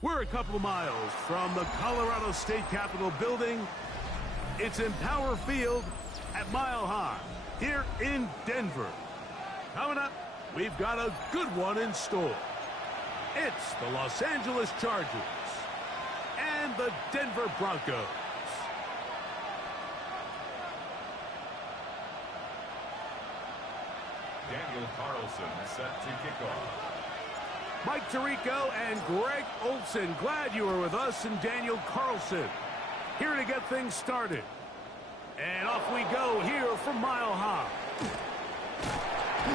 We're a couple of miles from the Colorado State Capitol building. It's Empower Field at Mile High here in Denver. Coming up, we've got a good one in store. It's the Los Angeles Chargers and the Denver Broncos. Daniel Carlson set to kick off. Mike Tirico and Greg Olson, glad you were with us, and Daniel Carlson here to get things started. And off we go here from Mile High. A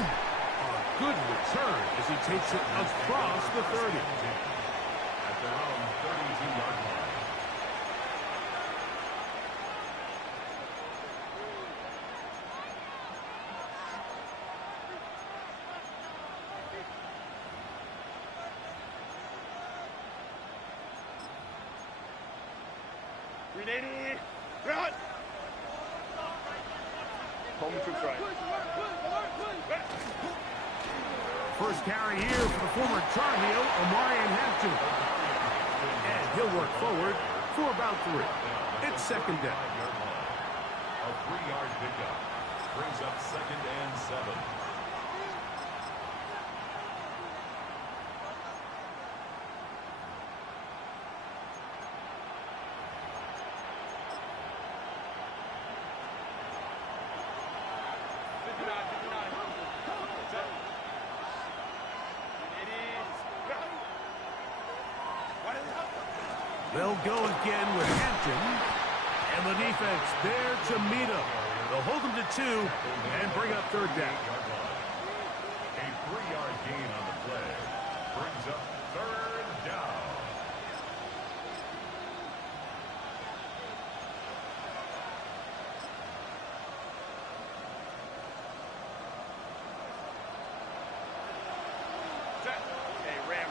good return as he takes it across the 30. At their own 32-yard line. Run! Home troops right. First carry here for the former Tar Heel, Omarion Hampton. And he'll work forward for about 3. It's second down. A 3-yard pickup brings up 2nd and 7. They'll go again with Hampton. And the defense there to meet him. They'll hold him to 2 and bring up 3rd down. A 3-yard gain on the play brings up 3rd down. Hey, ram.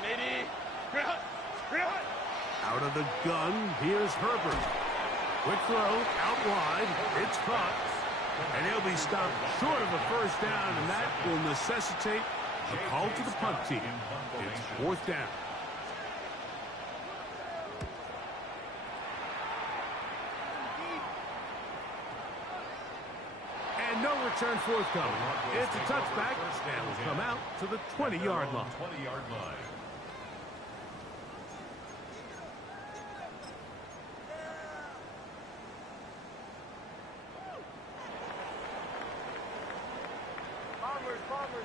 380. Out of the gun, here's Herbert. Quick throw, out wide, it's caught. And he'll be stopped short of a 1st down, and that will necessitate a call to the punt team. It's 4th down. And no return forthcoming. It's a touchback, and will come out to the 20-yard line. 20-yard line.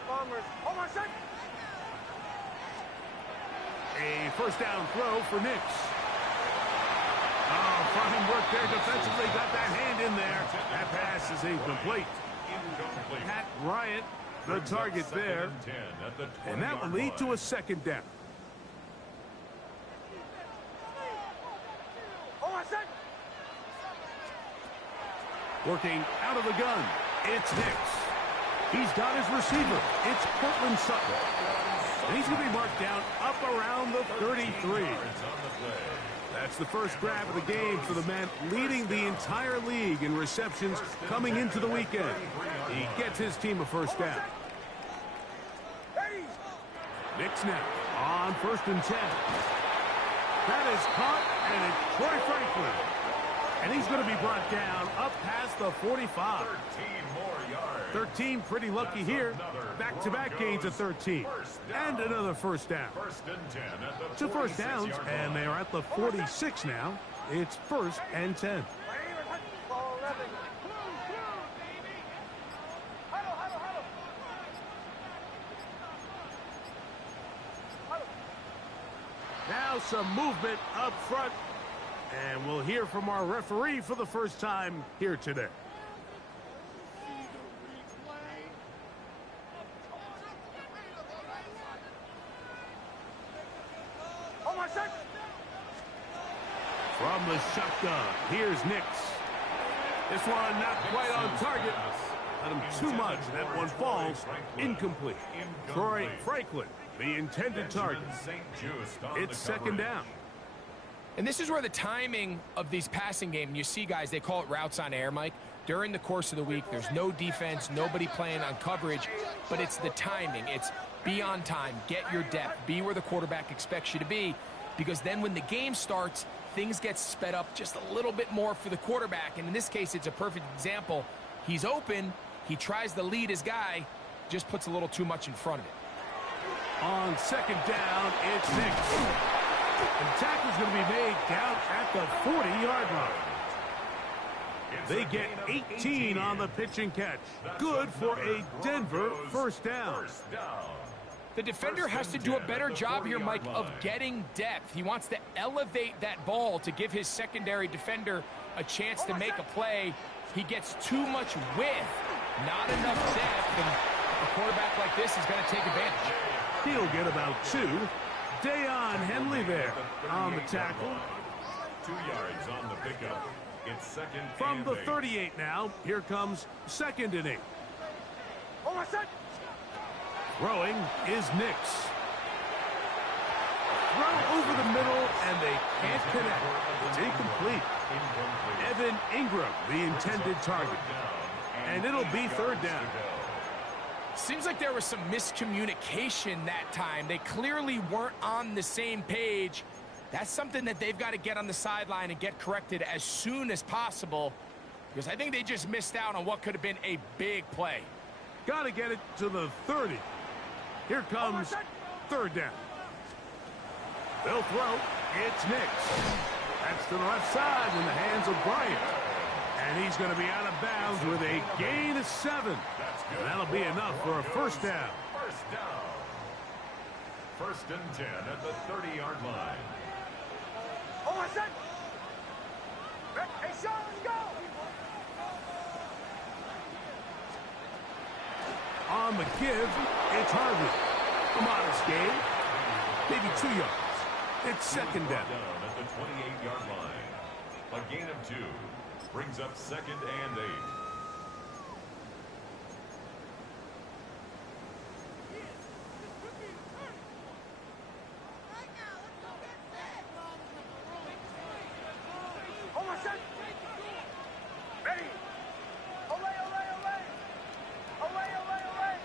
Bombers. Hold on a sec. A 1st down throw for Nix. Oh, fine work there defensively. Got that hand in there. That pass is incomplete. Pat Bryant, the target there. And that will lead to a 2nd down. Hold on a sec. Working out of the gun, it's Nix. He's got his receiver. It's Cortland Sutton. And he's going to be marked down up around the 33. That's the first grab of the game for the man leading the entire league in receptions coming into the weekend. He gets his team a 1st down. Nix now on 1st and 10. That is caught, and it's Troy Franklin. And he's going to be brought down up past the 45. 13 more yards. 13 pretty lucky here. Back-to-back gains of 13. And another 1st down. 1st and 10 at the 2 first downs, and they are at the 46 now. It's 1st and 10. Now some movement up front. And we'll hear from our referee for the first time here today. From the shotgun, here's Nix. This one not quite on target. Let him too much. That one falls incomplete. Troy Franklin, the intended target. It's 2nd down. And this is where the timing of these passing game, you see guys, they call it routes on air, Mike. During the course of the week, there's no defense, nobody playing on coverage, but it's the timing. It's be on time, get your depth, be where the quarterback expects you to be, because then when the game starts, things get sped up just a little bit more for the quarterback. And in this case, it's a perfect example. He's open, he tries to lead his guy, just puts a little too much in front of it. On second down, it's Nix. The tackle's going to be made down at the 40-yard line. They get 18 on the pitch and catch. Good for a Denver first down. The defender has to do a better job here, Mike, of getting depth. He wants to elevate that ball to give his secondary defender a chance to make a play. He gets too much width, not enough depth, and a quarterback like this is going to take advantage. He'll get about 2. Deion Henley there on the tackle. 2 yards on the pickup. It's second From and the 8. 38 now, here comes second and 8. Hold my set. Throwing is Nix. Throw over the middle, and they can't connect. It's incomplete. Evan Ingram, the intended target. And it'll be third down. Seems like there was some miscommunication that time. They clearly weren't on the same page. That's something that they've got to get on the sideline and get corrected as soon as possible, because I think they just missed out on what could have been a big play. Got to get it to the 30. Here comes third down. They'll throw. It's Nix. That's to the left side in the hands of Bryant. And he's going to be out of bounds with a gain of 7. And that'll be enough for a first down. First down. First and 10 at the 30-yard line. Hold my set. Hey, Sean, let's go. On the give, it's Harvey. A modest gain. Maybe 2 yards. It's second down. At the 28-yard line. A gain of 2 brings up second and 8. Hold my set. Ready. Olay, olay, olay. Olay, olay, olay.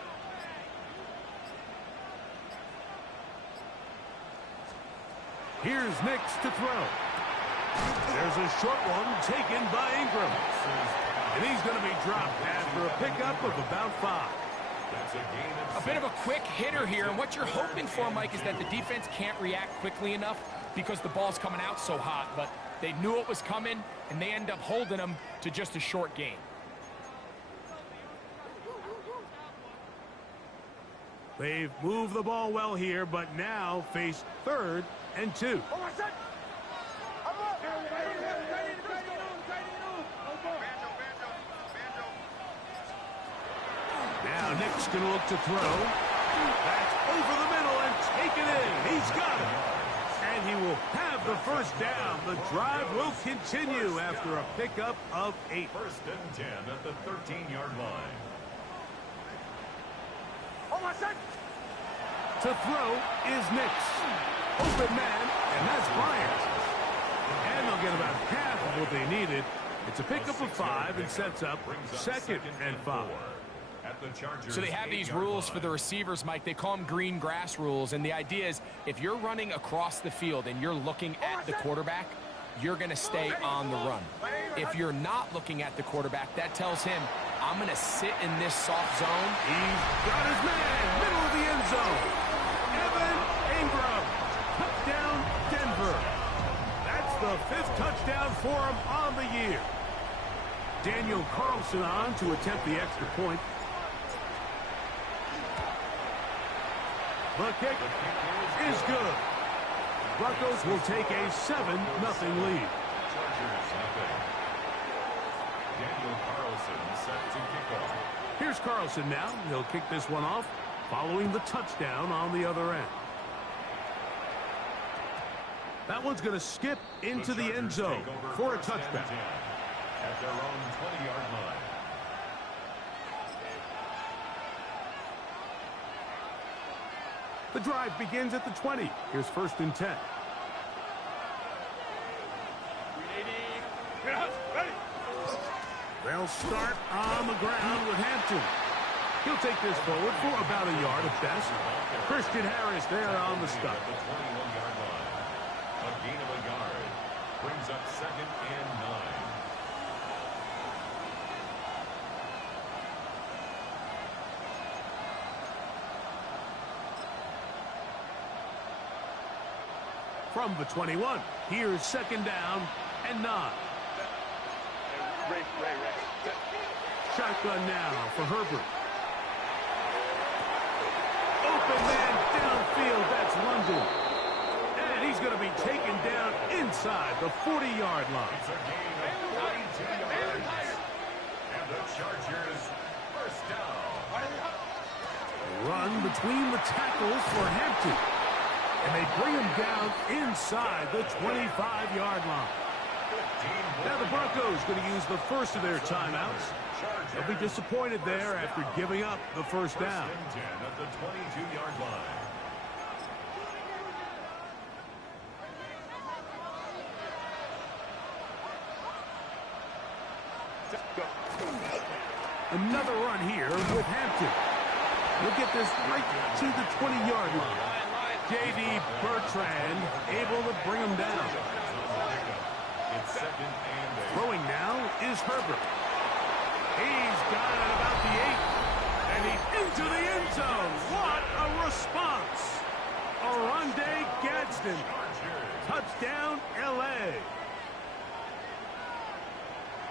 Here's Nix to throw. There's a short one taken by Ingram. And he's going to be dropped after a pickup of about 5. That's a gain of A bit of a quick hitter here, and what you're hoping for, Mike, is that the defense can't react quickly enough because the ball's coming out so hot, but they knew it was coming, and they end up holding them to just a short gain. They've moved the ball well here, but now face third and 2. Hold my set. I'm up. Now Nick's going to look to throw. That's over the middle and taken in. He's got it. And he will have the first down. The drive will continue after a pickup of 8. First and 10 at the 13-yard line. Hold my set. To throw is Nix. Open man, and that's Bryant. And they'll get about half of what they needed. It's a pickup of 5 and sets up second and 5. At the Chargers, So they have these 8-yard rules line. for the receivers, Mike. They call them green grass rules, and the idea is if you're running across the field and you're looking at the quarterback, you're going to stay on the run. If you're not looking at the quarterback, that tells him, I'm going to sit in this soft zone. He's got his man, middle of the end zone. Evan Ingram, touchdown Denver. That's the 5th touchdown for him on the year. Daniel Carlson on to attempt the extra point. The kick is good. Broncos will take a 7-0 lead. Chargers nothing. Daniel Carlson set to kick off. Here's Carlson now. He'll kick this one off following the touchdown on the other end. That one's going to skip into the end zone for a touchback. At their own 20-yard line. The drive begins at the 20. Here's first and 10. 380. Ready. They'll start on the ground with Hampton. He'll take this forward for about a yard at best. Christian Harris there on the stop. The 21-yard line. A gain of a yard. Brings up 2nd and 9. From the 21, here's 2nd down and 9. Shotgun now for Herbert. Open man downfield, that's London. And he's going to be taken down inside the 40-yard line. It's a gain of 42 yards. And the Chargers first down. Run between the tackles for Hampton. And they bring him down inside the 25-yard line. Now the Broncos going to use the first of their timeouts. They'll be disappointed there after giving up the first down. First and 10 at the 22-yard line. Another run here with Hampton. He'll get this right to the 20-yard line. J.D. Bertrand able to bring him down. It's 2nd and 8. Throwing now is Herbert. He's got it at about the 8. And he's into the end zone. What a response. Oronde Gadsden. Touchdown, L.A.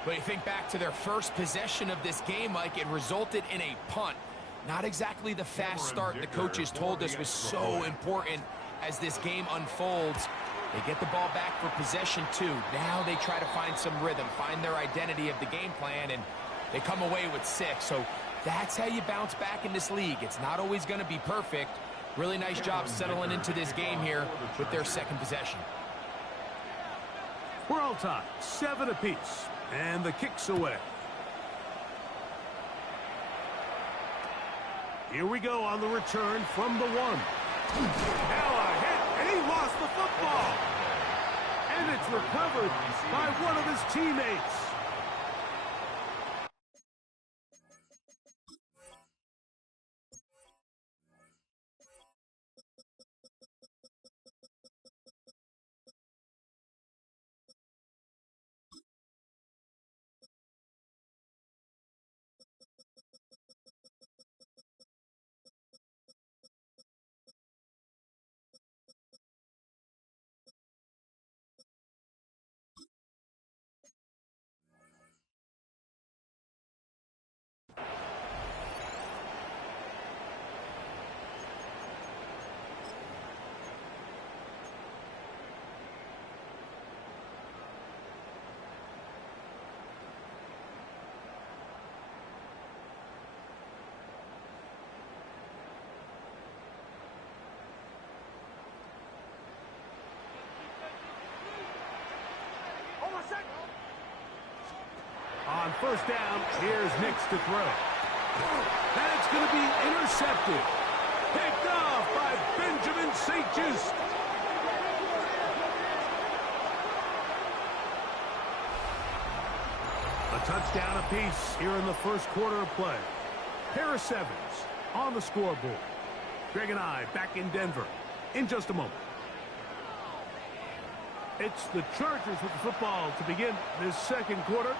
But you think back to their first possession of this game, Mike, it resulted in a punt. Not exactly the fast start the coaches told us was so important as this game unfolds. They get the ball back for possession 2. Now they try to find some rhythm, find their identity of the game plan, and they come away with 6. So that's how you bounce back in this league. It's not always going to be perfect. Really nice job settling into this game here with their second possession. We're all tied, 7 apiece, and the kick's away. Here we go on the return from the 1. Now a hit, and he lost the football. And it's recovered by one of his teammates. On first down, here's Nix to throw. That's going to be intercepted. Picked off by Benjamin St-Juste. A touchdown apiece here in the first quarter of play. Paris Evans on the scoreboard. Greg and I back in Denver in just a moment. It's the Chargers with the football to begin this second quarter,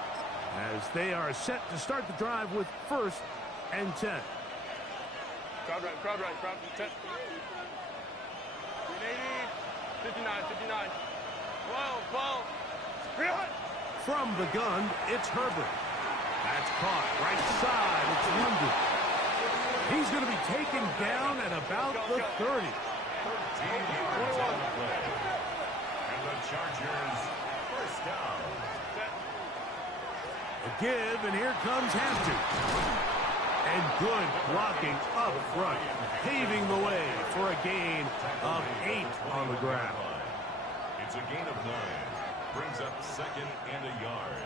as they are set to start the drive with 1st and 10. Crowd right, 10. 59, 59. 12. From the gun, it's Herbert. That's caught right side. It's London. He's going to be taken down at about the 30. 13 yards on the play. And the Chargers first down. A give, and here comes Hampton. And good blocking up front, paving the way for a gain of 8 on the ground. It's a gain of 9. Brings up 2nd and a yard.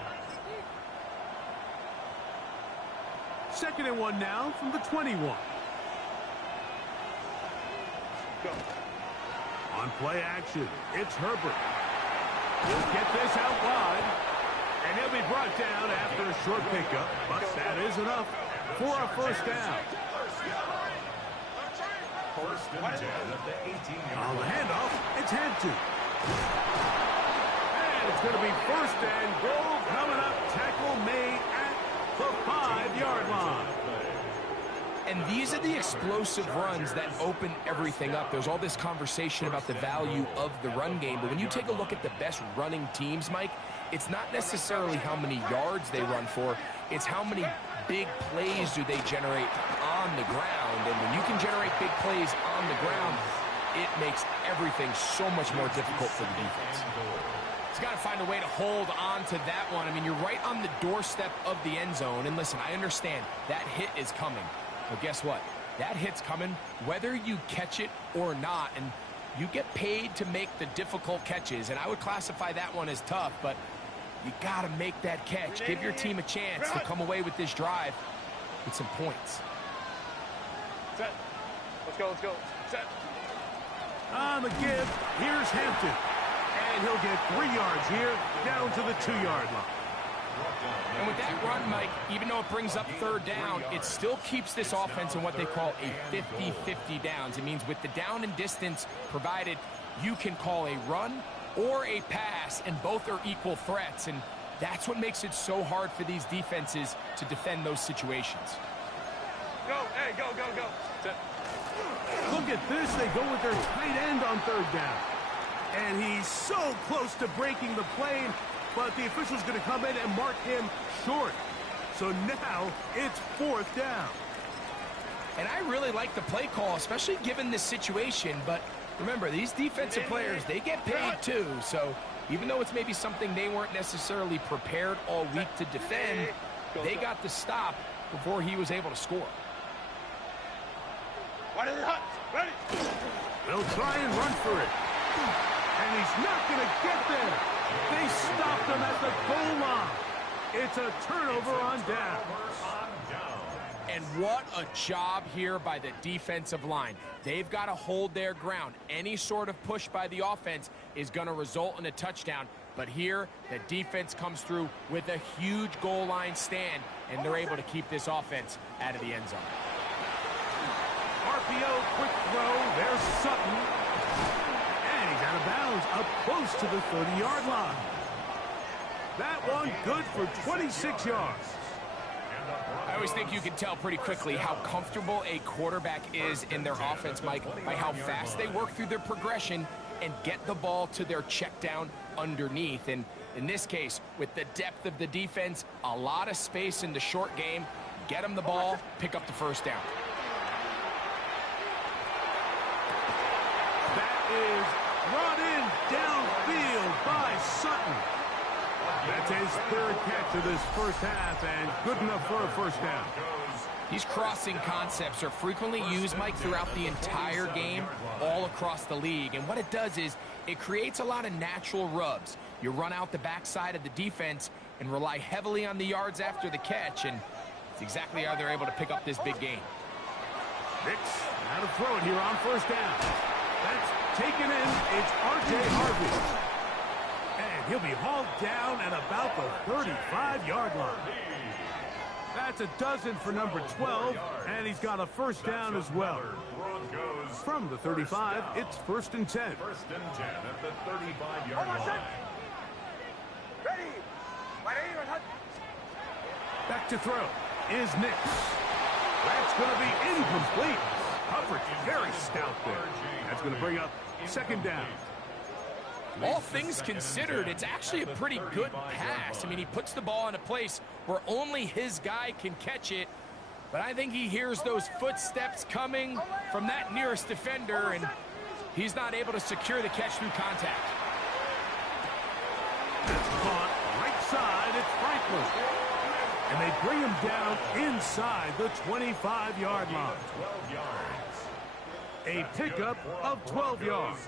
2nd and 1 now from the 21. On play action, it's Herbert. He'll get this out wide. And he'll be brought down after a short pickup, but that is enough. for a first down. First and 10 at the 18-yard On the line. handoff, it's head to. And it's going to be first and goal coming up. Tackle made at the 5-yard line. And these are the explosive runs that open everything up. There's all this conversation about the value of the run game, but when you take a look at the best running teams, Mike, it's not necessarily how many yards they run for, it's how many big plays do they generate on the ground. And when you can generate big plays on the ground, it makes everything so much more difficult for the defense. He's got to find a way to hold on to that one. I mean, you're right on the doorstep of the end zone. And listen, I understand that hit is coming. But guess what? That hit's coming whether you catch it or not. And you get paid to make the difficult catches. And I would classify that one as tough, but you got to make that catch. Give your team a chance to come away with this drive with some points. Set. Let's go, let's go. Set. On the give, here's Hampton. And he'll get 3 yards here, down to the 2-yard line. And with that run, Mike, even though it brings up third down, it still keeps this offense in what they call a 50-50 downs. It means with the down and distance provided, you can call a run or a pass, and both are equal threats. And that's what makes it so hard for these defenses to defend those situations. Go, hey, go, go, go. Set. Look at this. They go with their tight end on third down. And he's so close to breaking the plane, but the official's going to come in and mark him short. So now it's 4th down. And I really like the play call, especially given this situation. But remember, these defensive players, they get paid too. So even though it's maybe something they weren't necessarily prepared all week to defend, they got the stop before he was able to score. Ready, hot. Ready. They'll try and run for it. And he's not going to get there. They stopped him at the goal line. It's a turnover on down. And what a job here by the defensive line. They've got to hold their ground. Any sort of push by the offense is going to result in a touchdown. But here, the defense comes through with a huge goal line stand, and they're able to keep this offense out of the end zone. RPO, quick throw. There's Sutton. And he's out of bounds up close to the 30-yard line. That one good for 26 yards. I always think you can tell pretty quickly how comfortable a quarterback is in their offense, Mike, by how fast they work through their progression and get the ball to their check down underneath. And in this case, with the depth of the defense, a lot of space in the short game, get them the ball, pick up the first down. That is brought in downfield by Sutton. That's his 3rd catch of this first half, and good enough for a first down. These crossing concepts are frequently used, Mike, throughout the entire game, all across the league. And what it does is it creates a lot of natural rubs. You run out the backside of the defense and rely heavily on the yards after the catch, and it's exactly how they're able to pick up this big gain. Nix, now to throw it here on first down. That's taken in. It's R.J. Harvey. And he'll be hauled down at about the 35-yard line. That's a dozen for number 12, and he's got a first down as well. From the 35, it's 1st and 10. 1st and 10 at the 35-yard line. Ready. Ready, hot. Back to throw is Nix. That's going to be incomplete. Coverage very stout there. That's going to bring up 2nd down. All things considered, it's actually a pretty good pass. I mean, he puts the ball in a place where only his guy can catch it. But I think he hears those footsteps coming from that nearest defender, and he's not able to secure the catch through contact. That's caught right side. It's Franklin. And they bring him down inside the 25-yard line. 12 yards. A pickup of 12 yards.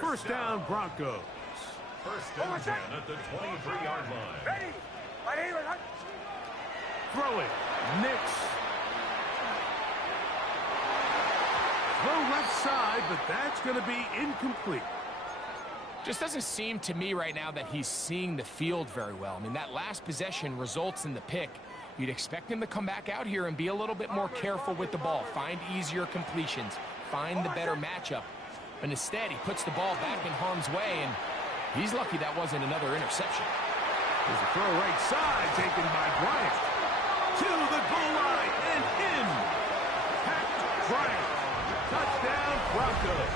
First down, Broncos. 1st and 10 at the 23-yard line. Ready. Ready, hot. Throw it. Nix. Throw left side, but that's going to be incomplete. Just doesn't seem to me right now that he's seeing the field very well. I mean, that last possession results in the pick. You'd expect him to come back out here and be a little bit more careful with the ball, find easier completions, find the better matchup. But instead, he puts the ball back in harm's way, and he's lucky that wasn't another interception. There's a throw right side taken by Bryant. To the goal line and in. Pat Bryant. Touchdown, Broncos.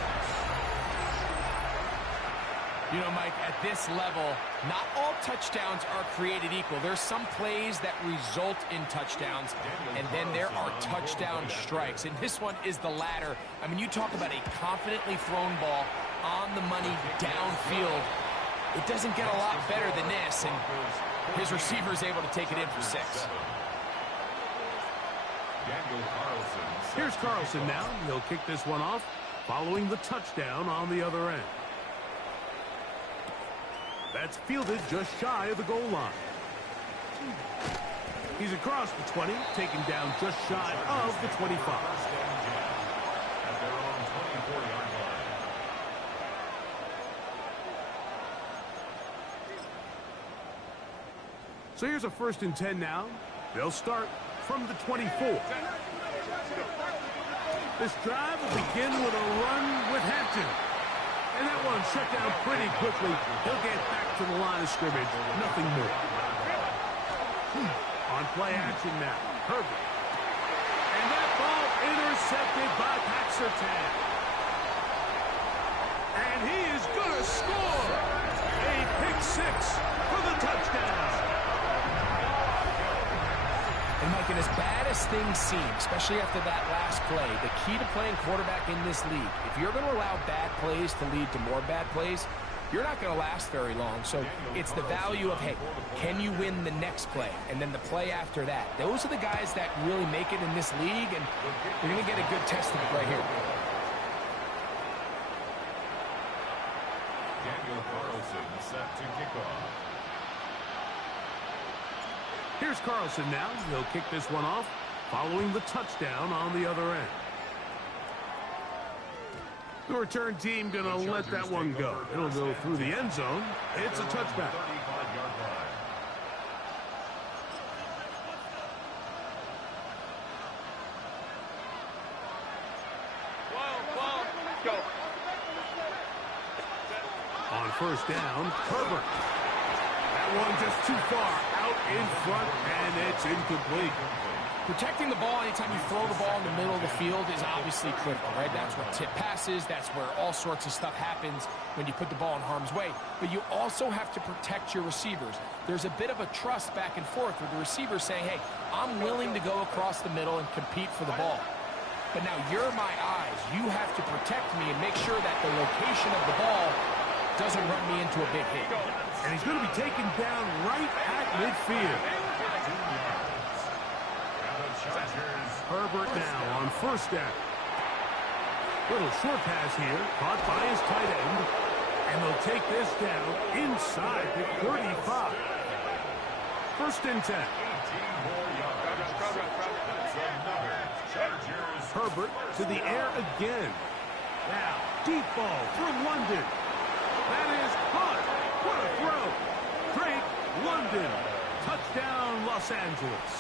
You know, Mike, at this level, not all touchdowns are created equal. There's some plays that result in touchdowns, and then there are touchdown strikes. And this one is the latter. I mean, you talk about a confidently thrown ball on the money downfield. It doesn't get a lot better than this, and his receiver is able to take it in for 6. Here's Carlson now. He'll kick this one off following the touchdown on the other end. That's fielded just shy of the goal line. He's across the 20, taken down just shy of the 25. At their own 24-yard line. So here's a 1st and 10 now. They'll start from the 24. This drive will begin with a run with Hampton. And that one shut down pretty quickly. He'll get back to the line of scrimmage. Nothing more. On play action now. Herbert. And that ball intercepted by Pat Surtain. And he is going to score. A pick 6 for the touchdown. And, Mike, and as bad as things seem, especially after that last play, the key to playing quarterback in this league, if you're going to allow bad plays to lead to more bad plays, you're not going to last very long. So it's the value of, hey, can you win the next play? And then the play after that. Those are the guys that really make it in this league, and you're going to get a good test of it right here. Daniel Carlson set to kick off. Here's Carlson now. He'll kick this one off following the touchdown on the other end. The return team going to let that one go. It'll go through the end zone. It's a touchback. 35-yard line. Go. On 1st down, Herbert. That one just too far out in front, and it's incomplete. Protecting the ball anytime you throw the ball in the middle of the field is obviously critical, right? That's where tip passes, that's where all sorts of stuff happens when you put the ball in harm's way. But you also have to protect your receivers. There's a bit of a trust back and forth with the receiver saying, hey, I'm willing to go across the middle and compete for the ball. But now you're my eyes. You have to protect me and make sure that the location of the ball doesn't run me into a big hit. And he's going to be taken down right at midfield. Herbert now on 1st down. Little short pass here, caught by his tight end. And they'll take this down inside the 35. 1st and 10. Herbert to the air again. Now, deep ball for London. That is caught. What a throw. Drake London. Touchdown, Los Angeles.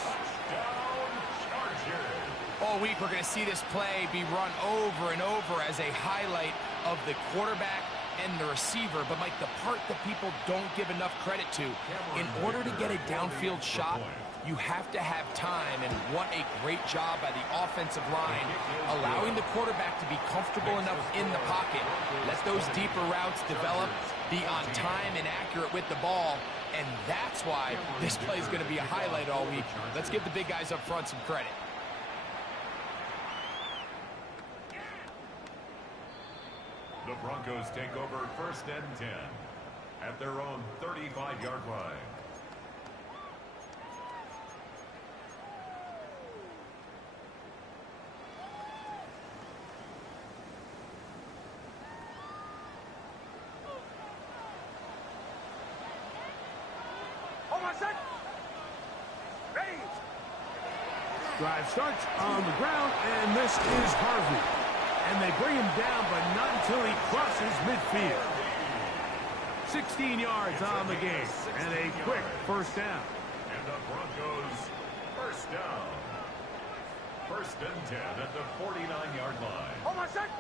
All week we're going to see this play be run over and over as a highlight of the quarterback and the receiver. But, Mike, the part that people don't give enough credit to, in order to get a downfield shot, you have to have time, and what a great job by the offensive line, allowing the quarterback to be comfortable enough in the pocket, let those deeper routes develop, be on time and accurate with the ball, and that's why this play is going to be a highlight all week. Let's give the big guys up front some credit. The Broncos take over 1st and 10 at their own 35-yard line. Hold on a sec. Ready. Drive starts on the ground, and this is Harvey. And they bring him down, but not until he crosses midfield. 16 yards on the game, and a quick 1st down. And the Broncos First and 10 at the 49-yard line. Hold on, set.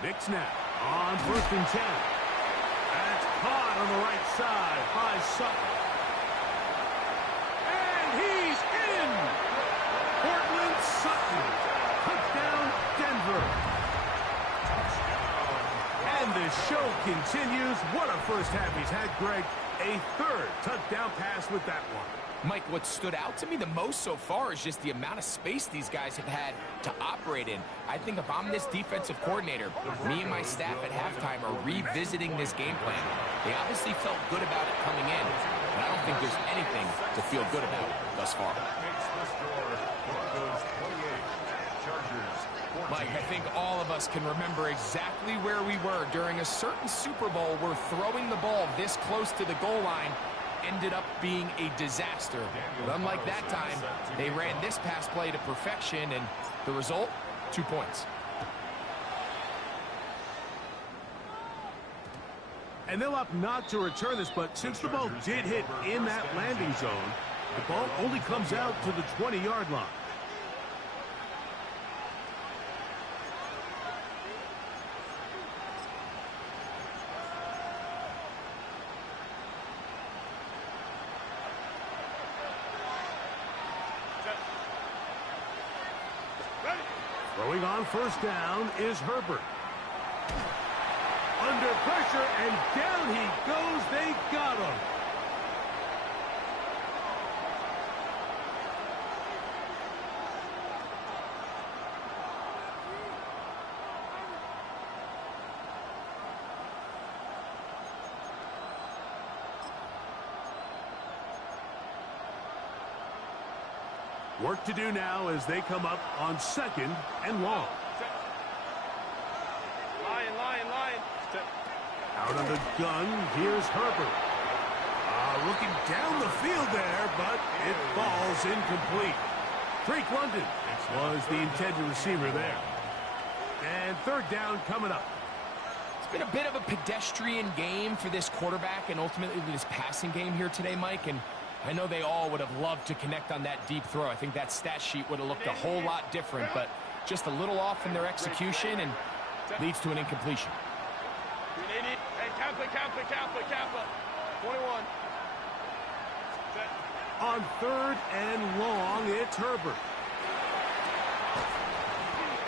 Big snap on first and 10. That's caught on the right side by Sutton. And he's in! Cortland Sutton. Touchdown, Denver. And the show continues. What a first half he's had, Greg. A third touchdown pass with that one. Mike, what stood out to me the most so far is just the amount of space these guys have had to operate in. I think if I'm this defensive coordinator, me and my staff at halftime are revisiting this game plan. They obviously felt good about it coming in, but I don't think there's anything to feel good about thus far. Makes the score Broncos 28, Chargers 14. Mike, I think all of us can remember exactly where we were during a certain Super Bowl where throwing the ball this close to the goal line ended up being a disaster. But unlike that time, they ran this pass play to perfection, and the result, 2 points. And they'll opt not to return this, but since the ball did hit in that landing zone, the ball only comes out to the 20-yard line. Throwing on first down is Herbert. Under pressure, and down he goes. They got him. Work to do now as they come up on second and long. Lion. Out of the gun, here's Herbert. Looking down the field there, but it falls incomplete. Drake London was the intended receiver there. And third down coming up. It's been a bit of a pedestrian game for this quarterback and ultimately this passing game here today, Mike, and I know they all would have loved to connect on that deep throw. I think that stat sheet would have looked a whole lot different, but just a little off in their execution and leads to an incompletion. Hey, Kappa. 21. On third and long, it's Herbert.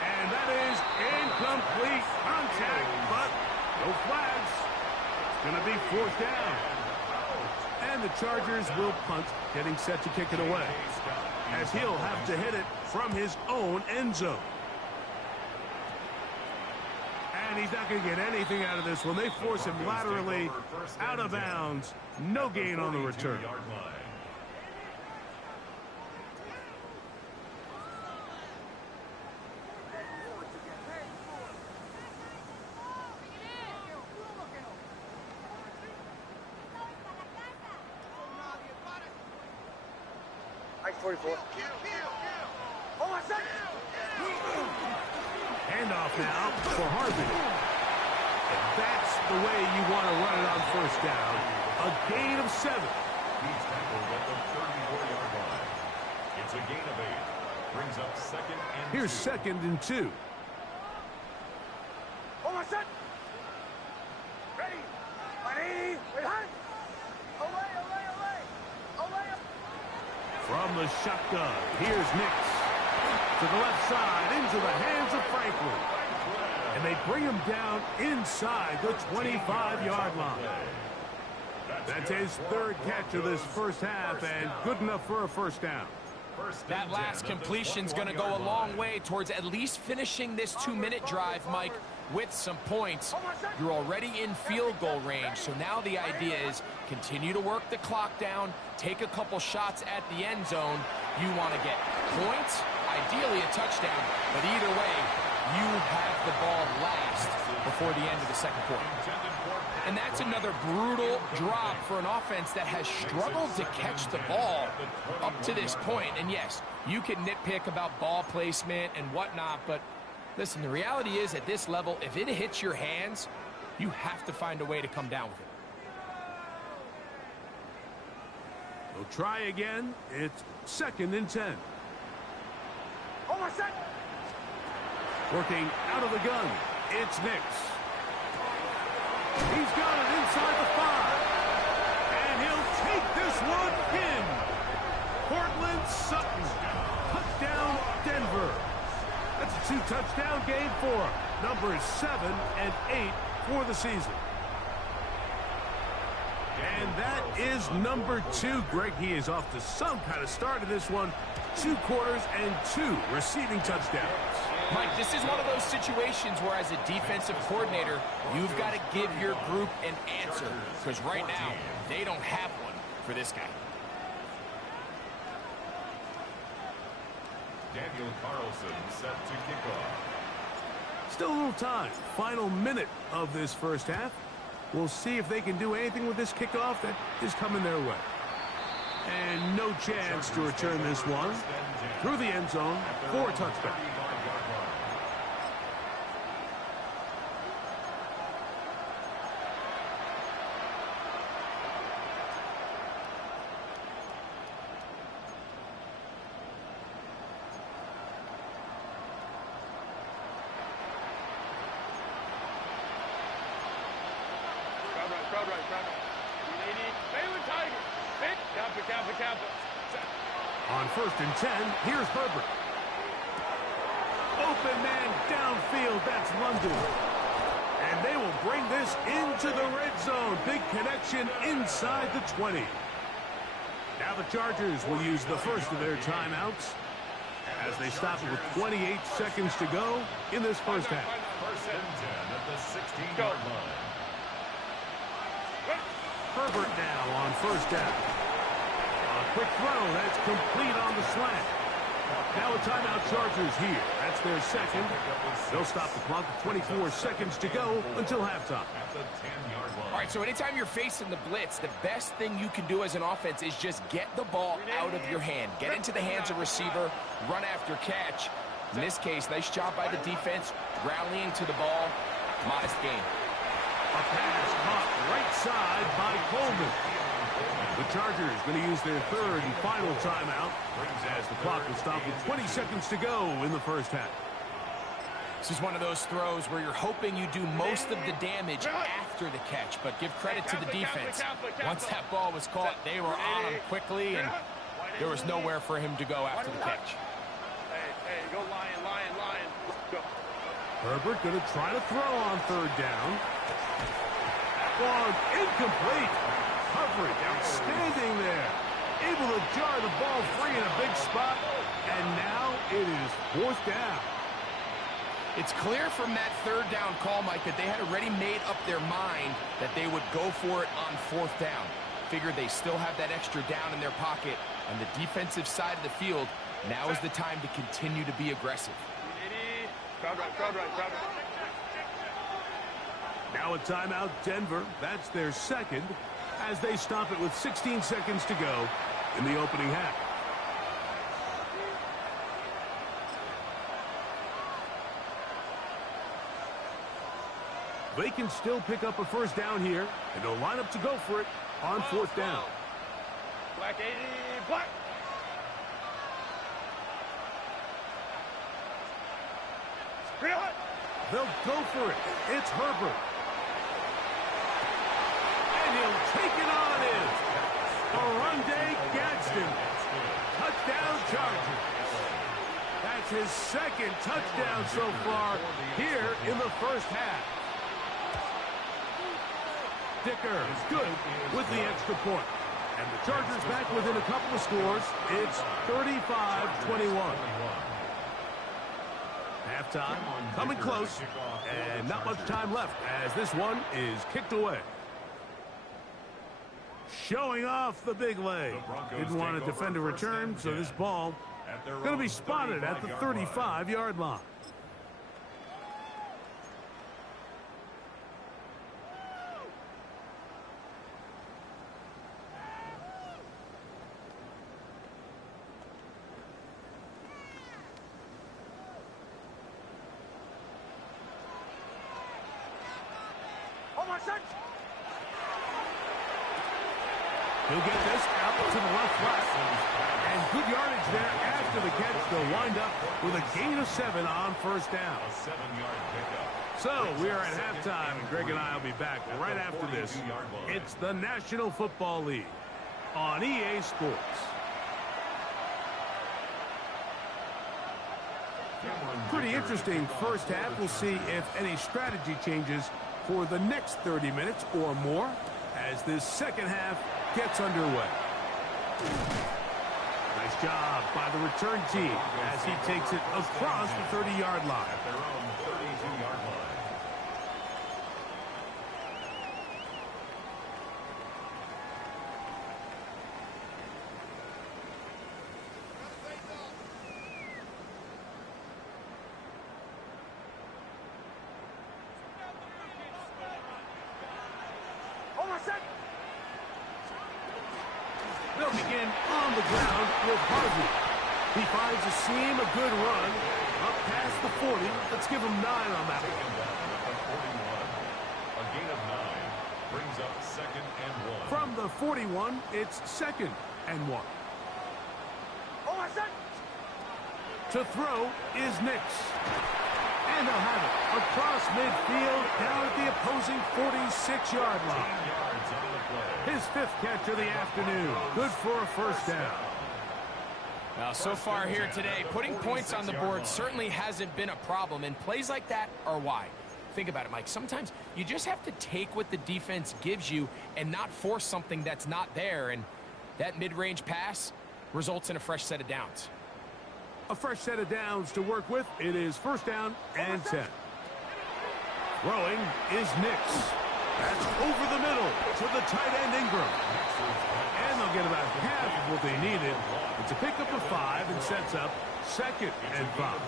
And that is incomplete contact, but no flags. It's going to be fourth down. And the Chargers will punt, getting set to kick it away, as he'll have to hit it from his own end zone. And he's not going to get anything out of this one. They force him laterally out of bounds. No gain on the return. Ice 44. Hold on a second. Handoff now for Harvey. And that's the way you want to run it on first down. A gain of 7. He's tackled at the 34-yard line. It's a gain of 8. Brings up second and 2. Here's second and 2. Hold on, set. Ready. 180. Wait, hang. Away. From the shotgun, here's Nix. To the left side, into the hands of Franklin. And they bring him down inside the 25-yard line. That's his third catch of this first half, and good enough for a first down. That last completion's going to go a long way towards at least finishing this 2-minute drive, Mike, with some points. You're already in field goal range, so now the idea is continue to work the clock down, take a couple shots at the end zone. You want to get points, ideally a touchdown, but either way, you have the ball last before the end of the second quarter. And that's another brutal drop for an offense that has struggled to catch the ball up to this point. And yes, you can nitpick about ball placement and whatnot, but listen, the reality is at this level, if it hits your hands, you have to find a way to come down with it. We'll try again. It's second and 10. Hold my set. Working out of the gun, it's Nix. He's got it inside the 5. And he'll take this one in. Cortland Sutton. Touchdown, Denver. That's a 2-touchdown game for him. Numbers 7 and 8 for the season. And that is number 2. Greg, he is off to some kind of start in this one. 2 quarters and 2 receiving touchdowns. Mike, this is one of those situations where as a defensive coordinator, you've got to give your group an answer. Because right now, they don't have one for this guy. Daniel Carlson set to kick off. Still a little time. Final minute of this first half. We'll see if they can do anything with this kickoff that is coming their way. And no chance to return this one. Through the end zone for a touchdown. Crowd right. 380. Baylor Tiger. Pick. Kappa. On 1st and 10, here's Herbert. Open man downfield, that's London. And they will bring this into the red zone. Big connection inside the 20. Now the Chargers will use the first of their timeouts as they stop it with 28 seconds to go in this first half. 1st and 10 at the 16-yard line. Herbert now on 1st down. A quick throw, that's complete on the slant. Now a timeout, Chargers here. That's their second. They'll stop the clock with 24 seconds to go until halftime. At the 10-yard line. All right, so anytime you're facing the blitz, the best thing you can do as an offense is just get the ball out of your hand. Get into the hands of receiver, run after catch. In this case, nice job by the defense, rallying to the ball. Modest gain. A pass caught right side by Coleman. The Chargers going to use their third and final timeout as the clock will stop with 20 seconds to go in the first half. This is one of those throws where you're hoping you do most of the damage after the catch, but give credit to the defense. Once that ball was caught, they were on him quickly, and there was nowhere for him to go after the catch. Hey, go Lion. Go. Herbert going to try to throw on 3rd down. That one incomplete. Coverage outstanding there. Able to jar the ball free in a big spot, and now it is 4th down. It's clear from that 3rd down call, Mike, that they had already made up their mind that they would go for it on 4th down. Figured they still have that extra down in their pocket. On the defensive side of the field, now is the time to continue to be aggressive. Crowd right. Now a timeout, Denver. That's their second as they stop it with 16 seconds to go in the opening half. They can still pick up a 1st down here, and they'll line up to go for it on 4th down. Black 80. Black. They'll go for it. It's Herbert. And he'll take it on in. Oronde Gadsden. Touchdown Chargers. That's his 2nd touchdown so far here in the first half. Dicker is good with the extra point. And the Chargers back within a couple of scores. It's 35-21. Halftime coming close, and not much time left as this one is kicked away. Showing off the big leg. Didn't want to defend a return, so this ball going to be spotted at the 35-yard line. He'll get this out to the left flat. And good yardage there after after the catch, they'll wind up with a gain of 7 on first down. A 7-yard pickup. So we are at halftime, and Greg and I will be back right after this. It's the National Football League on EA Sports. Pretty interesting first half. We'll see if any strategy changes for the next 30 minutes or more as this second half gets underway. Nice job by the return team as he takes it across the 30-yard line. At their own 32-yard line. They'll begin on the ground with Harvey. He finds a seam, a good run, up past the 40. Let's give him 9 on that one. A gain of 9 brings up 2nd and 1. From the 41, it's 2nd and 1. To throw is Nix. And they'll have it across midfield down at the opposing 46-yard line. Yards on the play. His 5th catch of the afternoon. Good for a first down. Now, so far here today, putting points on the board certainly hasn't been a problem, and plays like that are why. Think about it, Mike. Sometimes you just have to take what the defense gives you and not force something that's not there, and that mid-range pass results in a fresh set of downs. A fresh set of downs to work with. It is first down and 10. Throwing is Nix. That's over the middle to the tight end Ingram. And they'll get about half of what they needed. It's a pickup of 5 and sets up 2nd and 5.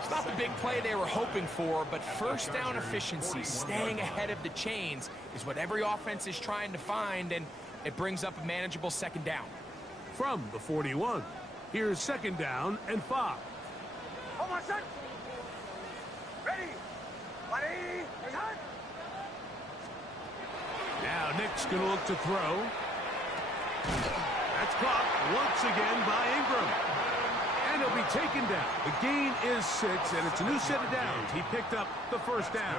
It's not the big play they were hoping for, but first down efficiency, staying ahead of the chains, is what every offense is trying to find, and it brings up a manageable 2nd down. From the 41, here's 2nd down and 5. Ready. Ready. Return. Now Nick's going to look to throw. That's caught once again by Ingram. And he'll be taken down. The gain is 6, and it's a new set of downs. He picked up the first down.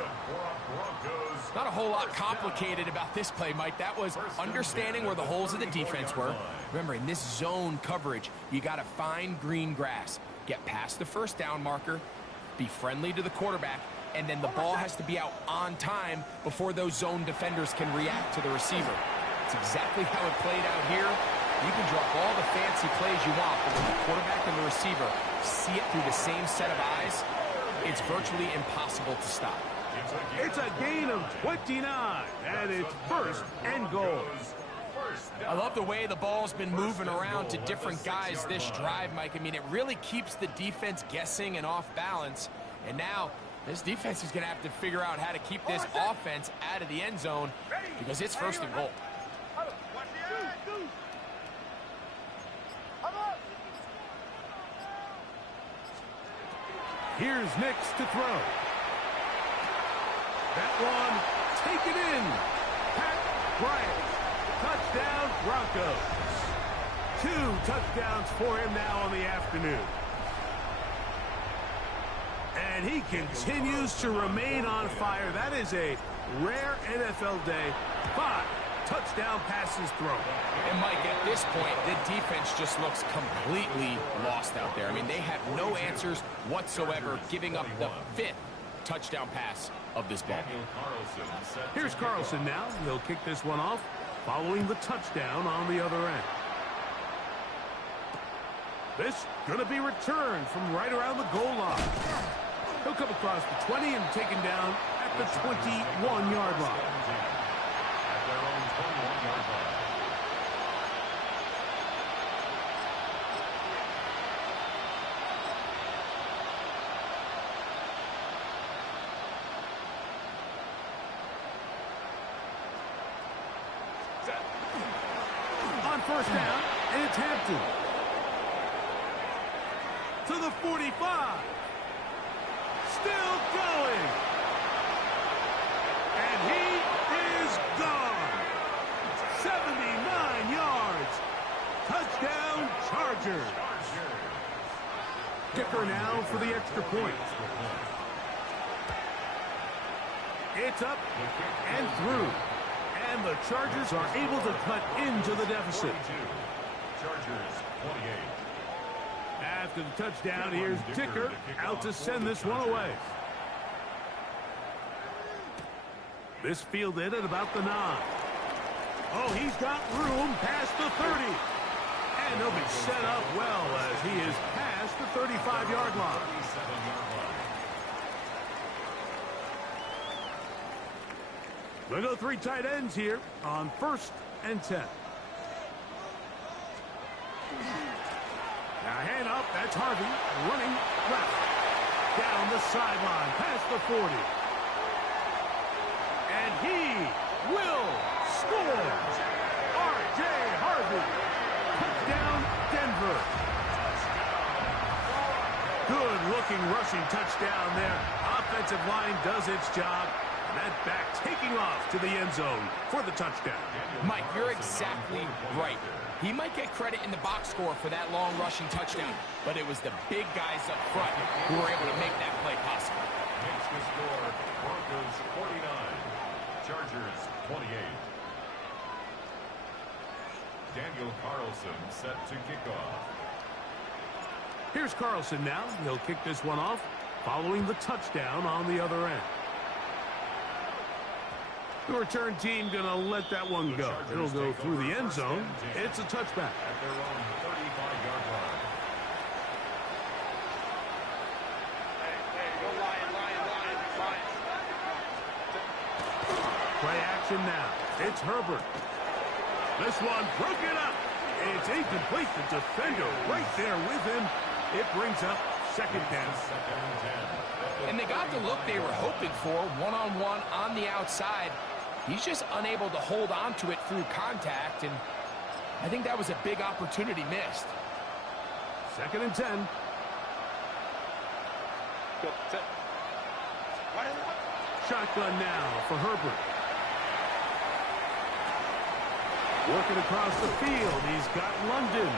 Not a whole lot complicated about this play, Mike. That was understanding where the holes of the defense were. Remember, in this zone coverage, you got to find green grass. Get past the first down marker, be friendly to the quarterback, and then the ball has to be out on time before those zone defenders can react to the receiver. It's exactly how it played out here. You can draw all the fancy plays you want, but when the quarterback and the receiver see it through the same set of eyes, it's virtually impossible to stop. It's a gain of 29, and it's first and goal. I love the way the ball's been moving around to different guys this drive, Mike. I mean, it really keeps the defense guessing and off balance. And now, this defense is going to have to figure out how to keep this offense out of the end zone because it's first and goal. Here's Nix to throw. That one taken in. Pat Bryant. Touchdown Broncos. 2 touchdowns for him now on the afternoon. And he continues to remain on fire. That is a rare NFL day. 5 touchdown passes thrown. And Mike, at this point, the defense just looks completely lost out there. I mean, they have no answers whatsoever, giving up the 5th touchdown pass of this ball. Here's Carlson now. He'll kick this one off following the touchdown on the other end. This going to be returned from right around the goal line. He'll come across the 20 and taken down at the 21-yard line. At their own 21-yard line. On first down, and it's Hampton. To the 45. Still going. And he is gone. 79 yards. Touchdown Chargers. Dicker now for the extra point. It's up and through. And the Chargers are able to cut into the deficit. Chargers 28. After the touchdown, here's Dicker out to send this one away. This fielded at about the 9. Oh, he's got room past the 30. And he'll be set up well as he is past the 35-yard line. They'll go 3 tight ends here on 1st and 10. Now hand up, that's Harvey running left. Down the sideline, past the 40. And he will score. R.J. Harvey. Touchdown, Denver. Good-looking rushing touchdown there. Offensive line does its job. That back taking off to the end zone for the touchdown. Mike, you're exactly right. He might get credit in the box score for that long rushing touchdown, but it was the big guys up front who were able to make that play possible. Makes the score Broncos 49, Chargers 28. Daniel Carlson set to kick off. Here's Carlson now. He'll kick this one off following the touchdown on the other end. The return team going to let that one go. It'll go through the end zone. It's a touchback. At their own 35-yard line. Play action now. It's Herbert. This one broken up. It's incomplete. The defender right there with him. It brings up 2nd down. And they got the look they were hoping for, one-on-one on the outside. He's just unable to hold on to it through contact, and I think that was a big opportunity missed. 2nd and 10. Shotgun now for Herbert. Working across the field, he's got London.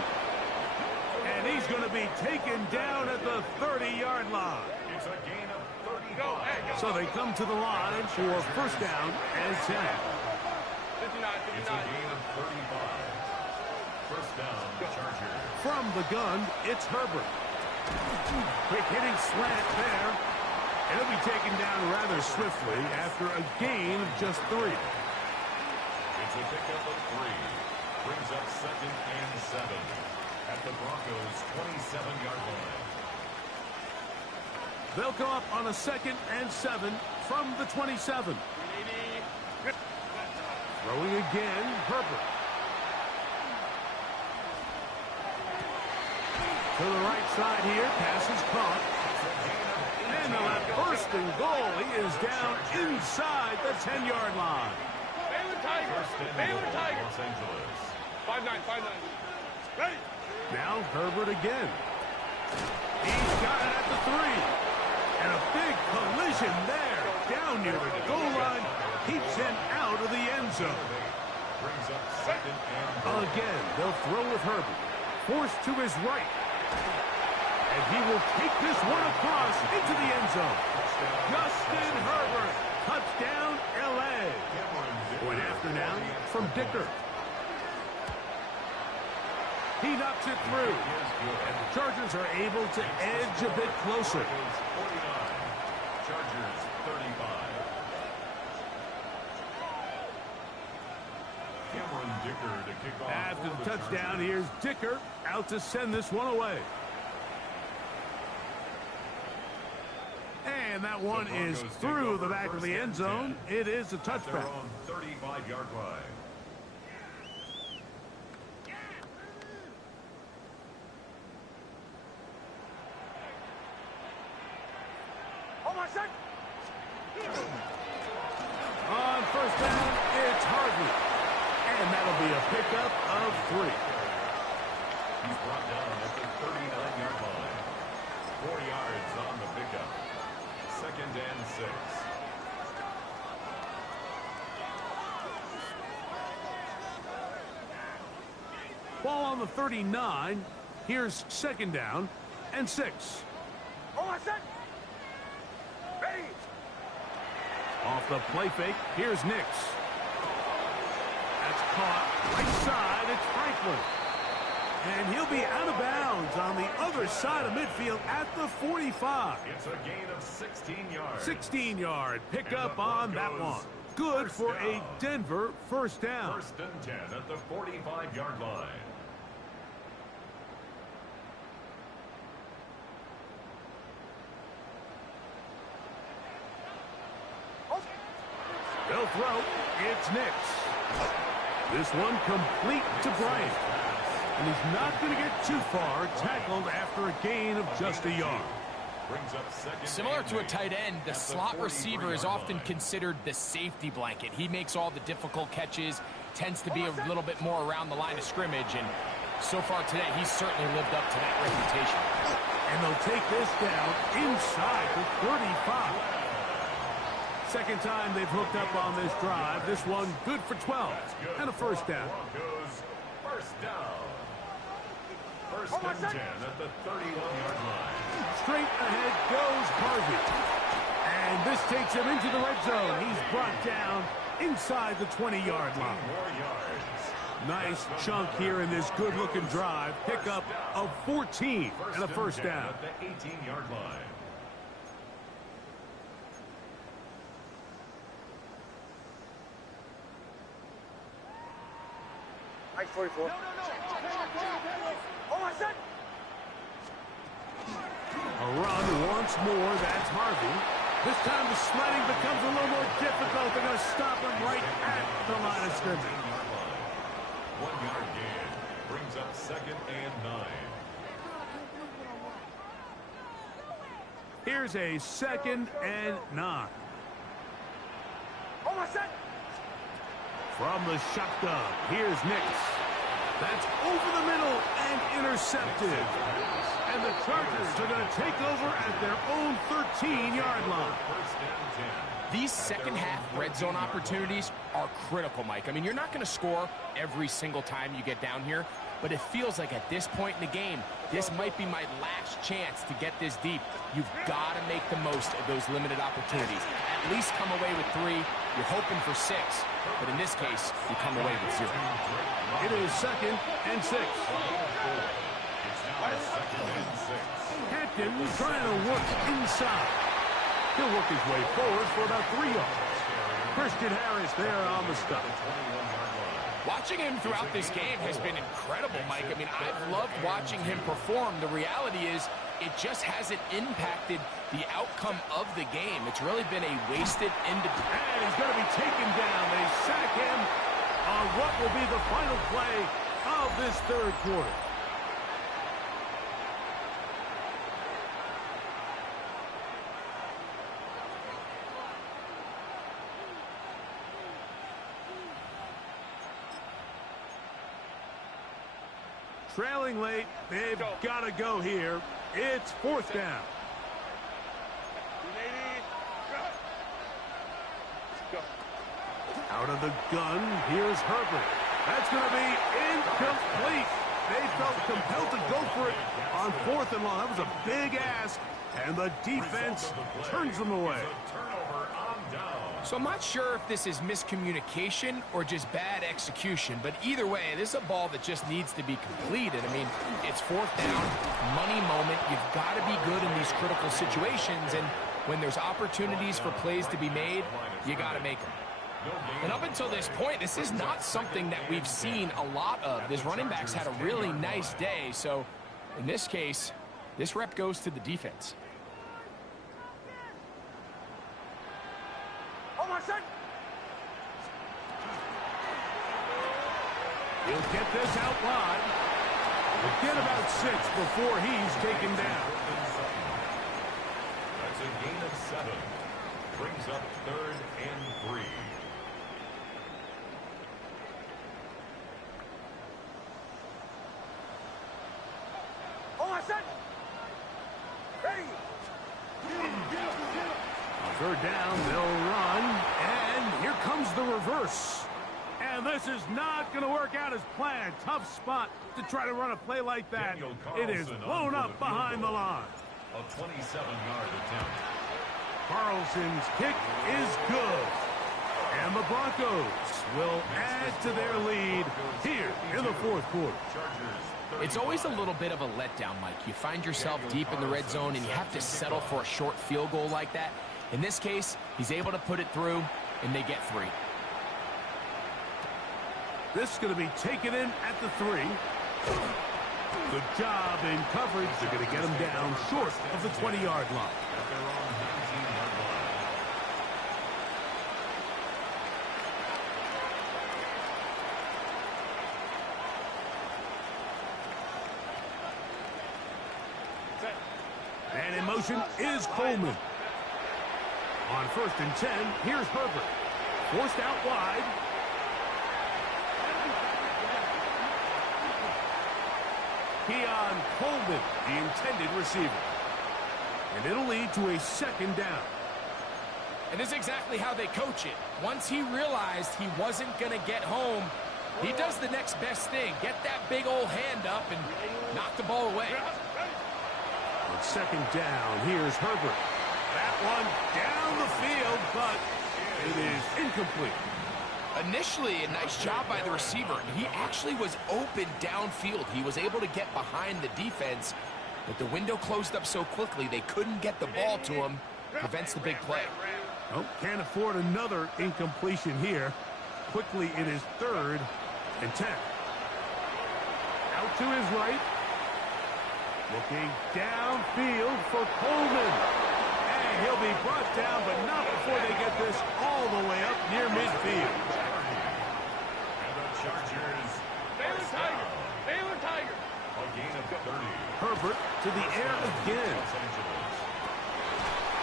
And he's going to be taken down at the 30-yard line. It's a gain of 35. So they come to the line for 1st down and 10. It's a gain of 35. 1st down, Chargers. From the gun, it's Herbert. Quick hitting slant there. And he'll be taken down rather swiftly after a gain of just 3. It's a pickup of 3. Brings up 2nd and 7 at the Broncos' 27-yard line. They'll go up on a 2nd and 7 from the 27. Throwing again, Herbert. To the right side here, pass is caught. And they'll have 1st and goal. He is down inside the 10-yard line. Baylor Tigers. Baylor Tigers. Los Angeles. 5-9. Ready. Now Herbert again. He's got it at the 3. And a big collision there. Down near the goal line. Keeps him out of the end zone. Brings up 2nd and Again, they'll throw with Herbert. Forced to his right. And he will take this one across into the end zone. Justin Herbert. Touchdown, L.A. Point after now from Dicker. He knocks it through. And the Chargers are able to edge a bit closer. 49. Chargers 35. Cameron Dicker to kick off. After for the touchdown, Chargers. here's Dicker out to send this one away. And that one is through the back of the end zone. It is a At their touchback. own 35-yard line. Hold on a sec. On 1st down, it's Harvey. And that'll be a pickup of 3. He's brought down at the 39-yard line. 4 yards on the pickup. 2nd and 6. Ball on the 39. Here's 2nd down and 6. Hold on, set. Ready. Off the play fake, here's Nix. That's caught. Right side, it's Franklin. And he'll be out of bounds on the other side of midfield at the 45. It's a gain of 16 yards. 16-yard pickup on that one. Good for a Denver first down. 1st and 10 at the 45-yard line. They'll throw. It's Nix. This one complete to Bryant. And he's not going to get too far, tackled after a gain of just a yard. Similar to a tight end, the slot receiver is often considered the safety blanket. He makes all the difficult catches, tends to be a little bit more around the line of scrimmage, and so far today, he's certainly lived up to that reputation. And they'll take this down inside the 35. Second time they've hooked up on this drive. This one good for 12 and a first down. First down. 1st and 10 at the 31-yard line. Straight ahead goes Harvey. And this takes him into the red zone. He's brought down inside the 20-yard line. Nice chunk here in this good-looking drive. Pickup of 14 and a first down. At the 18-yard line. Ice 44. Hold on, set. A run once more. That's Harvey. This time the sledding becomes a little more difficult. They're going to stop him right at the line of scrimmage. 1-yard gain brings up 2nd and 9. Here's a 2nd and 9. Hold on, set. From the shotgun, here's Nix. That's over the middle and intercepted. And the Chargers are going to take over at their own 13-yard line. 1st and 10. These second-half red zone opportunities are critical, Mike. I mean, you're not going to score every single time you get down here, but it feels like at this point in the game, this might be my last chance to get this deep. You've got to make the most of those limited opportunities. At least come away with 3. You're hoping for 6, but in this case, you come away with 0. It is 2nd and 6. Hatkins trying to work inside. He'll work his way forward for about 3 yards. Christian Harris there on the stop. Watching him throughout this game has been incredible, Mike. I mean, I've loved watching him perform. The reality is it just hasn't impacted the outcome of the game. It's really been a wasted independent. And he's going to be taken down. They sack him on what will be the final play of this third quarter. Trailing late, they've got to go here. It's 4th down. Out of the gun, here's Herbert. That's going to be incomplete. They felt compelled to go for it on 4th and long. That was a big ask, and the defense turns them away. So I'm not sure if this is miscommunication or just bad execution, but either way, this is a ball that just needs to be completed. I mean, it's 4th down, money moment. You've got to be good in these critical situations, and when there's opportunities for plays to be made, you got to make them. And up until this point, this is not something that we've seen a lot of. This running back's had a really nice day, so in this case, this rep goes to the defense. He'll get this out wide. We'll get about 6 before he's taken down. That's a gain of 7. Brings up 3rd and 3. Hold on, set. Ready. 3rd down, they'll run, and here comes the reverse. And this is not going to work out as planned. Tough spot to try to run a play like that. It is blown up behind the line. A 27-yard attempt. Carlson's kick is good. And the Broncos will add to their lead here in the fourth quarter. It's always a little bit of a letdown, Mike. You find yourself deep in the red zone, and you have to settle for a short field goal like that. In this case, he's able to put it through, and they get 3. This is going to be taken in at the 3. Good job in coverage. They're going to get him down short of the 20-yard line. And in motion is Coleman. On 1st and 10, here's Herbert. Forced out wide. Keon Coleman, the intended receiver. And it'll lead to a 2nd down. And this is exactly how they coach it. Once he realized he wasn't going to get home, he does the next best thing. Get that big old hand up and knock the ball away. On 2nd down, here's Herbert. That one down the field, but it is incomplete. Initially, a nice job by the receiver. He actually was open downfield. He was able to get behind the defense, but the window closed up so quickly they couldn't get the ball to him. Prevents the big play. Oh, can't afford another incompletion here. Quickly, it is 3rd and 10. Out to his right. Looking downfield for Coleman. And he'll be brought down, but not before they get this all the way up near midfield. And the Chargers. Baylor Tiger. Baylor Tiger. A gain of 30. Herbert to the air again. Los Angeles.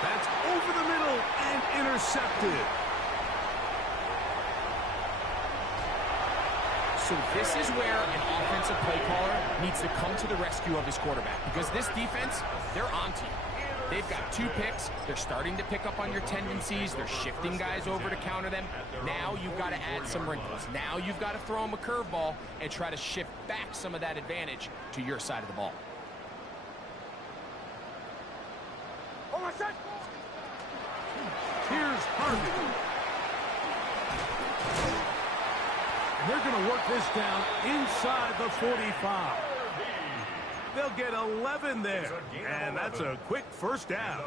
That's over the middle and intercepted. So this is where an offensive play caller needs to come to the rescue of his quarterback, because this defense, they're onto you. They've got 2 picks. They're starting to pick up on your tendencies. They're shifting guys over to counter them. Now you've got to add some wrinkles. Now you've got to throw them a curveball and try to shift back some of that advantage to your side of the ball. Hold on, set. Here's Harvey. And they're going to work this down inside the 45. They'll get 11 there. And that's a quick 1st down.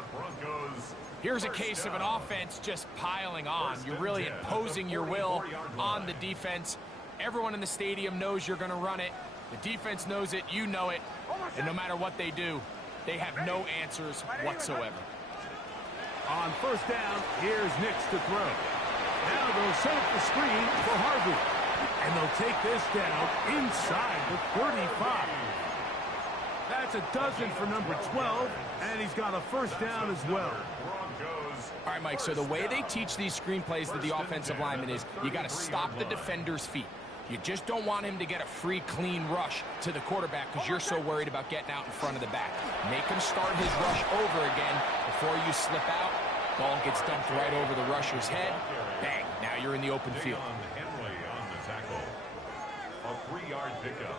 Here's a case of an offense just piling on. You're really imposing your will on the defense. Everyone in the stadium knows you're going to run it. The defense knows it. You know it. And no matter what they do, they have no answers whatsoever. On 1st down, here's Nix to throw. Now they'll set up the screen for Harvey. And they'll take this down inside the 35. That's a dozen for number 12, and he's got a 1st down as well. All right, Mike, so the way they teach these screenplays to the offensive lineman is you got to stop the defender's feet. You just don't want him to get a free, clean rush to the quarterback because you're so worried about getting out in front of the back. Make him start his rush over again before you slip out. Ball gets dumped right over the rusher's head. Bang, now you're in the open field. Henry on the tackle. A 3-yard pickup.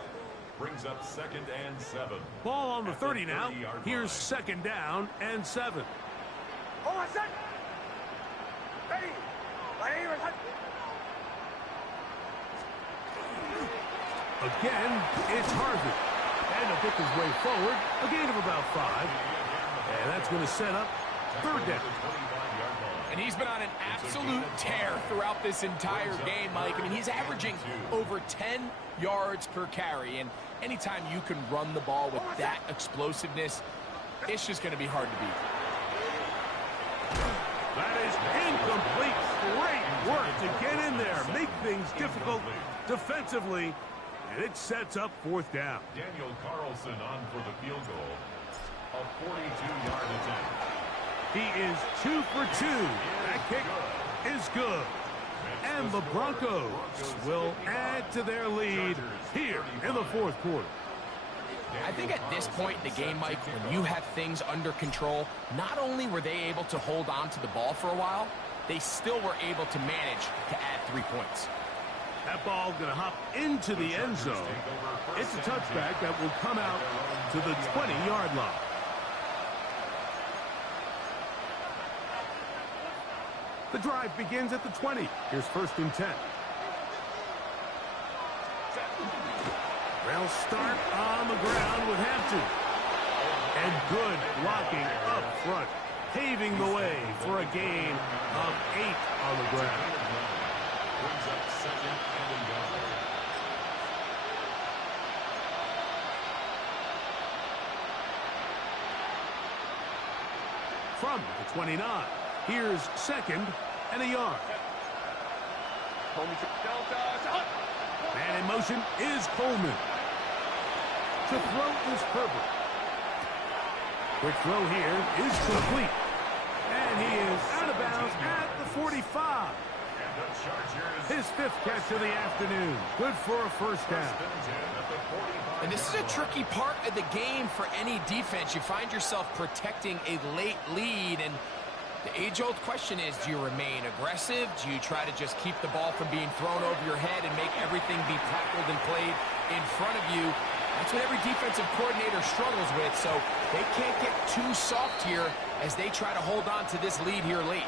Brings up 2nd and 7. Ball on the 30 now. Here's 2nd down and 7. Hold on, set. Ready. Again, it's Harvey. And he'll pick his way forward. A gain of about 5. And that's going to set up 3rd down. And he's been on an absolute tear throughout this entire game, Mike. I mean, he's averaging over 10 yards per carry. And anytime you can run the ball with that explosiveness, it's just going to be hard to beat. That is incomplete. Great work to get in there. Make things difficult defensively. And it sets up 4th down. Daniel Carlson on for the field goal. A 42-yard attempt. He is 2 for 2. That kick is good. And the Broncos will add to their lead here in the 4th quarter. I think at this point in the game, Mike, when you have things under control, not only were they able to hold on to the ball for a while, they still were able to manage to add 3 points. That ball going to hop into the end zone. It's a touchback that will come out to the 20-yard line. The drive begins at the 20. Here's 1st and 10. They'll start on the ground with Hampton. And good blocking up front, paving the way for a gain of 8 on the ground. Brings up 2nd and goal. From the 29, here's 2nd and a yard. Man in motion is Coleman. To throw is Herbert. Quick throw here is complete. And he is out of bounds at the 45. His 5th catch of the afternoon. Good for a 1st down. And this is a tricky part of the game for any defense. You find yourself protecting a late lead, and the age-old question is, do you remain aggressive? Do you try to just keep the ball from being thrown over your head and make everything be tackled and played in front of you? That's what every defensive coordinator struggles with, so they can't get too soft here as they try to hold on to this lead here late.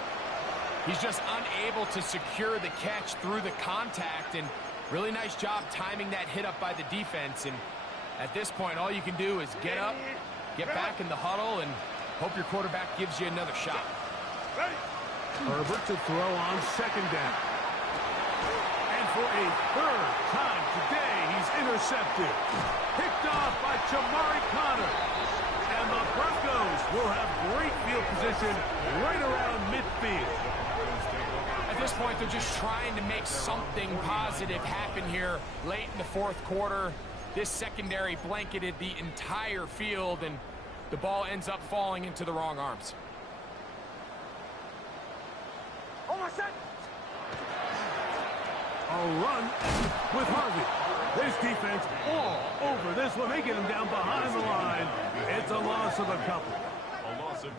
He's just unable to secure the catch through the contact, and really nice job timing that hit up by the defense. And at this point, all you can do is get up, get back in the huddle, and hope your quarterback gives you another shot. Herbert to throw on 2nd down. And for a 3rd time today, he's intercepted. Picked off by Jamari Connor. And the Broncos will have great field position right around midfield. At this point, they're just trying to make something positive happen here late in the 4th quarter. This secondary blanketed the entire field, and the ball ends up falling into the wrong arms. A run with Harvey. This defense all over this one. They get him down behind the line. It's a loss of a couple.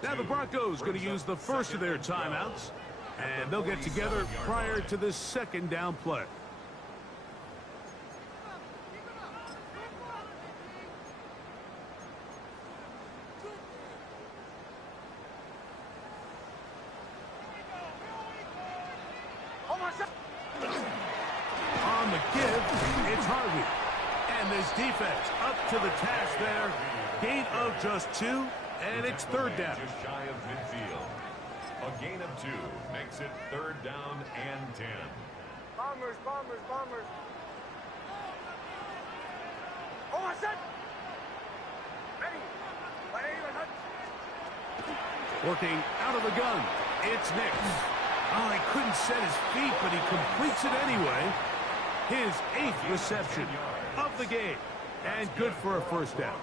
Now the Broncos going to use the first of their timeouts, and they'll get together prior to this 2nd down play. On the give, it's Harvey. And this defense up to the task there. Gain of just 2, and it's 3rd down. Just shy of midfield. A gain of 2 makes it 3rd down and 10. Bombers, bombers, bombers. Oh, I said. Ready. Working out of the gun, it's Nix. Oh, he couldn't set his feet, but he completes it anyway. His 8th reception of the game. And good for a 1st down.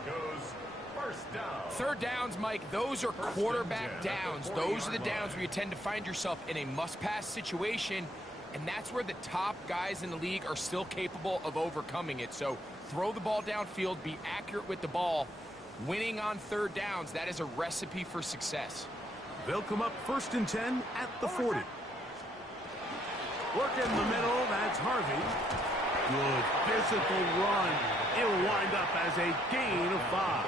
3rd downs, Mike, those are quarterback downs. Those are the downs where you tend to find yourself in a must-pass situation, and that's where the top guys in the league are still capable of overcoming it. So throw the ball downfield, be accurate with the ball. Winning on 3rd downs, that is a recipe for success. They'll come up 1st and 10 at the 40. Work in the middle, that's Harvey. Good physical run. It'll wind up as a gain of 5.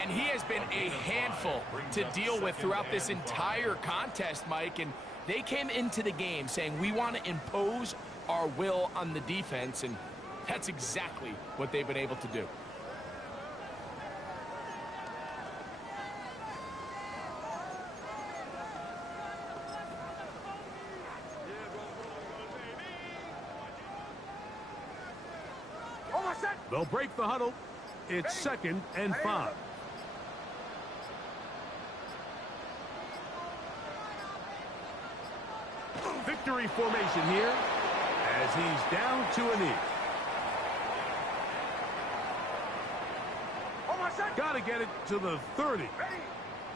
And he has been a handful to deal with throughout this entire contest, Mike. And they came into the game saying, we want to impose our will on the defense. And that's exactly what they've been able to do. They'll break the huddle. It's 2nd and 5. Victory formation here as he's down to a knee. Got to get it to the 30.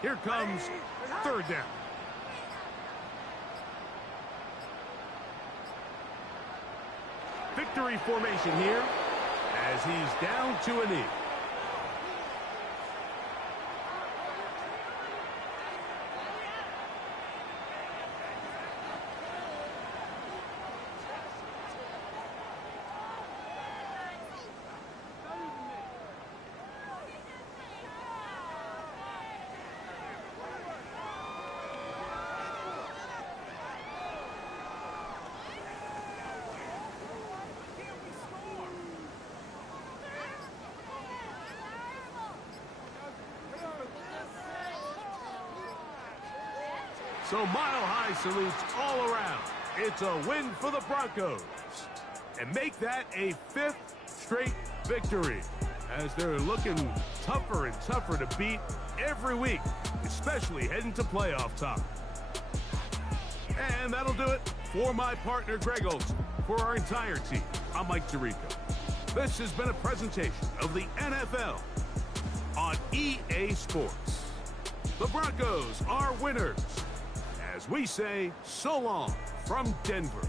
Here comes 3rd down. Victory formation here as he's down to a knee. So mile-high salutes all around. It's a win for the Broncos. And make that a 5th straight victory, as they're looking tougher and tougher to beat every week, especially heading to playoff time. And that'll do it for my partner, Greg Olson. For our entire team, I'm Mike Tirico. This has been a presentation of the NFL on EA Sports. The Broncos are winners, as we say so long from Denver.